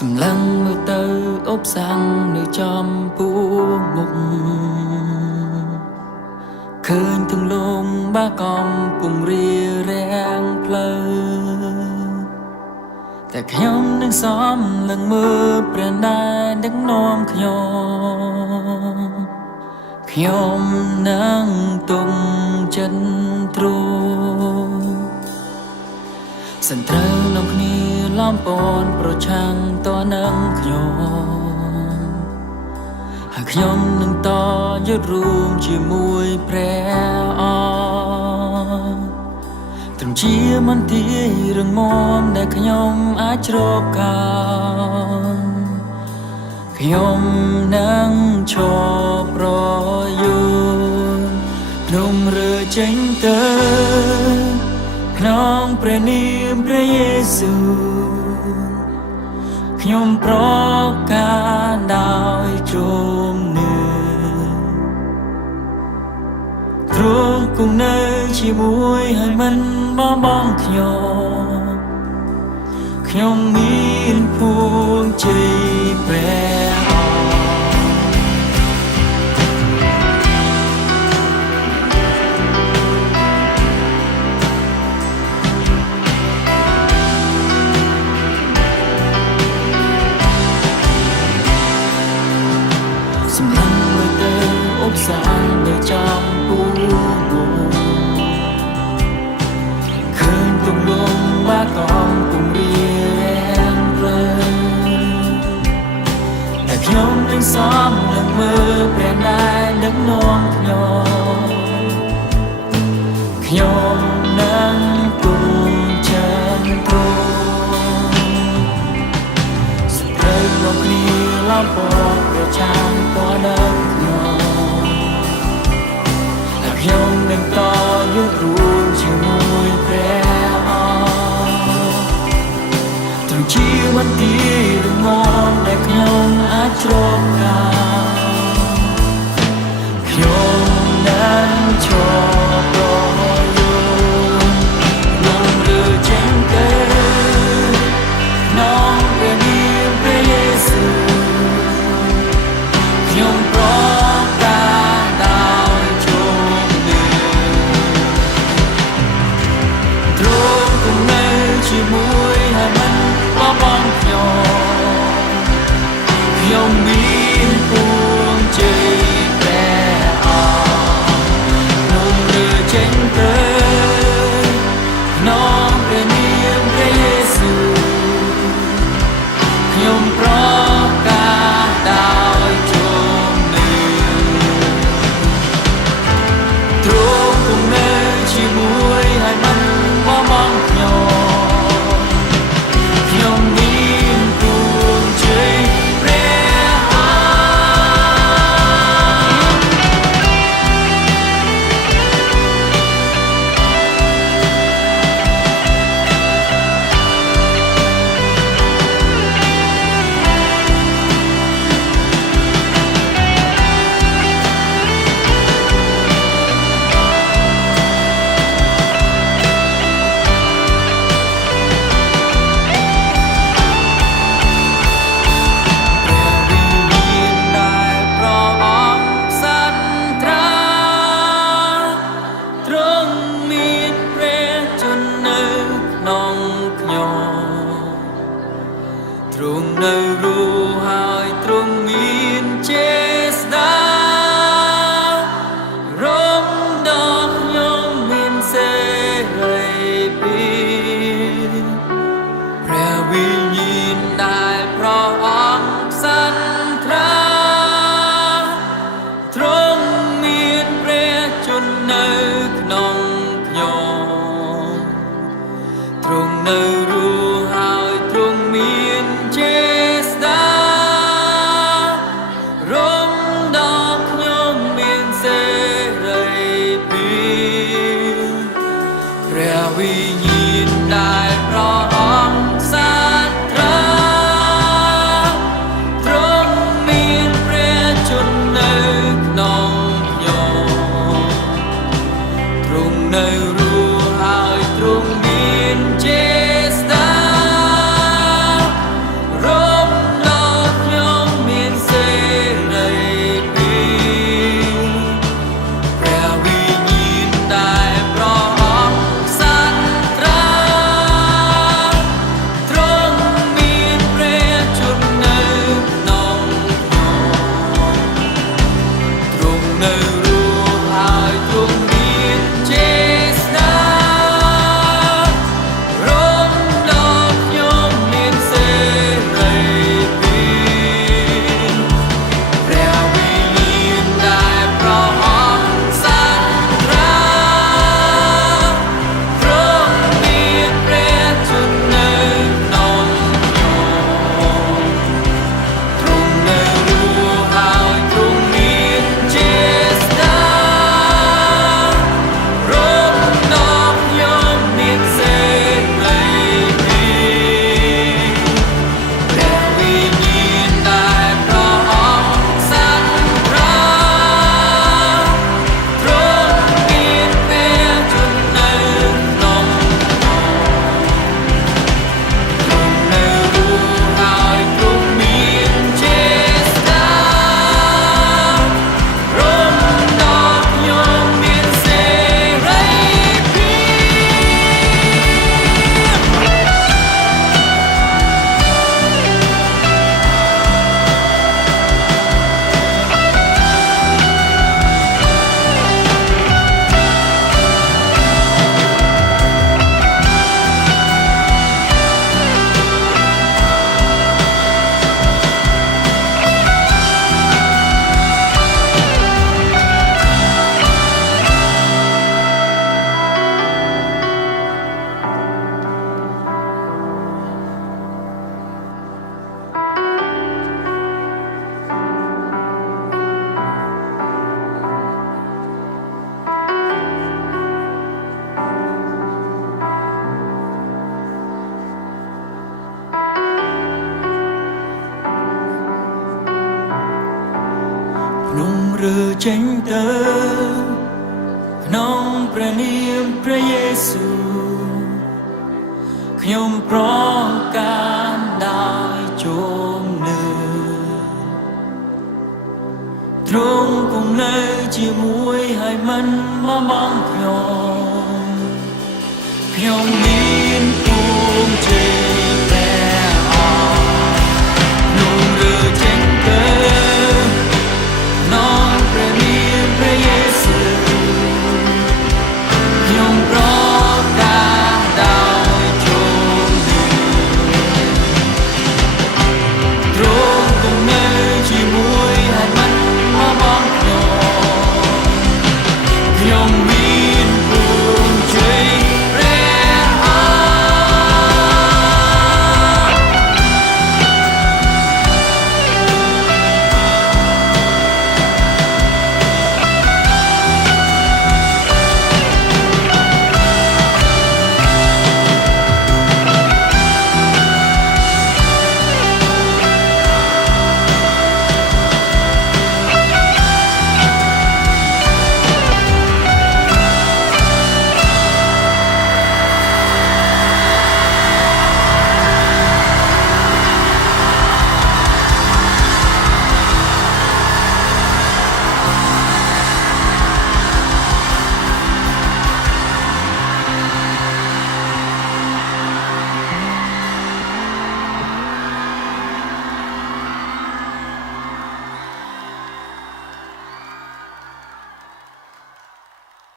សម្លឹងមើលទៅអបសាំងនៅចំពោះមុខឃើញទាំងលងបាកំពុងរៀបរៀងផ្លូវតែខ្ញុំនឹងសំលឹងមើលព្រះណែដឹកនាំខ្ញុំនឹងទុំចិនទ្រូសិនត្រូវនាំគ្នាឡំពនប្រឆាំងតនឹងហើយខ្ញុំនឹងតយុទ្ធរួមជាមួយព្រះអង្គត្រឹមជាមន្ទីររងមាំដែលខ្ញុំអាចជ្រកកោនខ្ញុំនឹងឈរប្រយុទ្ធខ្ញុំរើចេញទៅក្នុងព្រះនាមព្រះយេស៊ូវខ្ញុំប្រកាសដោយជំនឿទ្រង់គង់នៅជាមួយហើយមិនបោះបង់ខ្ញុំមានភួងជ័យព្រះសម្លឹងមើលទៅអបសាងនៅចំពោះមុខឃើញទំលងបាកំពុងរៀងផ្លូវតែខ្ញុំនឹងសំលឹងមើលព្រះណែដឹកនាំខ្ញុំនឹងទុំចិនទ្រូស្ត្រីលោកគ្នាឡំពណ៌ប្រឆាំងតនឹងខ្ញុំនឹងតយុទ្ធរួមជាមួយព្រះអង្គត្រឹមជាមន្ទីររងមាំដែលខ្ញុំអាចជ្រកកោនខ្ញុំនឹងឈរប្រយុទ្ធខ្ញុំរើចេញទៅក្នុងព្រះនាមព្រះយេស៊ូវខ្ញុំប្រកាសដោយជំនឿទ្រង់គង់នៅជាមួយហើយមិនបោះបង់ខ្ញុំមានពួងជ័យព្រះអង្គខ្ញុំរើចេញទៅក្នុងព្រះនាមព្រះយេស៊ូវខ្ញុំប្រកាសដោយជំនឿទ្រង់គង់នៅជាមួយហើយមិនបោះបង់ខ្ញុំមានពួងជ័យព្រះទ្រង់នៅរស់ហើយទ្រង់មានចេស្តារំដល់ខ្ញុំមានសេរីភាពព្រះវិញ្ញាណដែលព្រះអង្គផ្សន្ត្រាទ្រង់មានព្រះជន្មនៅក្នុងខ្ញុំទ្រង់នៅរស់ហើយទ្រង់មានចេស្តារំដល់ខ្ញុំមានសេរីភាពព្រះវិញ្ញាណដែលព្រះអង្គផ្សន្ត្រាទ្រង់មានព្រះជន្មនៅក្នុងខ្ញុំទ្រង់នៅរស់ហើយទ្រង់មានចេស្តារំ รือเจงเตอน้องประเนียมพระเยซูขยมเพราะการได้โจมเนือตรงคงเลยจีมวยให้มันมาบังขยมมี